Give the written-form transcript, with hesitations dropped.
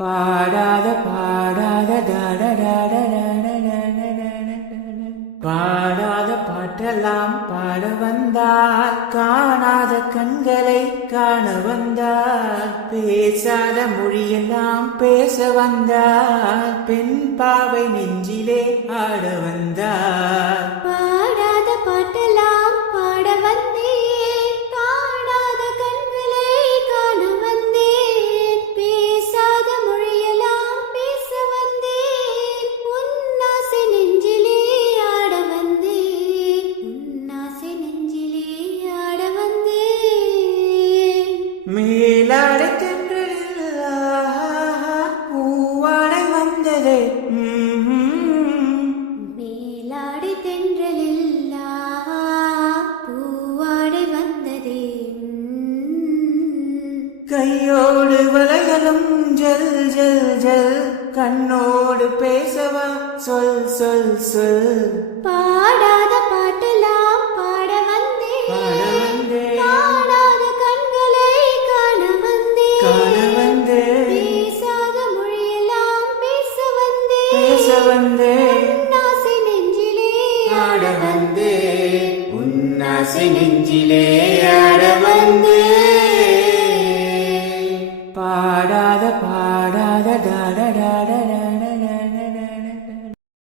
பாடாத பாடாத பாட்டெல்லாம் பாட வந்தால் காணாத கண்களை காண வந்தால் பேசாத மொழியெல்லாம் பேச வந்தால் பெண் பாவை நெஞ்சிலே ஆட வந்தால் பாடாத பாட்டெல்லாம் பாட வந்தேன் காணாத கண்களை காண வந்தேன் பேசாத மொழியெல்லாம் பேச வந்தேன் உன்னாசை நெஞ்சிலே ஆட வந்தேன் உன்னாசை நெஞ்சிலே ஆட வந்தேன் மேலாடை தென்றலில் பூவாடை வந்ததே மேலாடை தென்றலில் பூவாடை வந்ததே கையோடு வளையலும் ஜல் ஜல் ஜல் கண்ணோடு பேசவா சொல் சொல் சொல் பாடாத பாட்டெல்லாம் பாட வந்தேன் காணாத கண்களை காண வந்தேன் பேசாத மொழியெல்லாம் பேச வந்தேன் உன்னாசை நெஞ்சிலே ஆட வந்தேன் உன்னாசை நெஞ்சிலே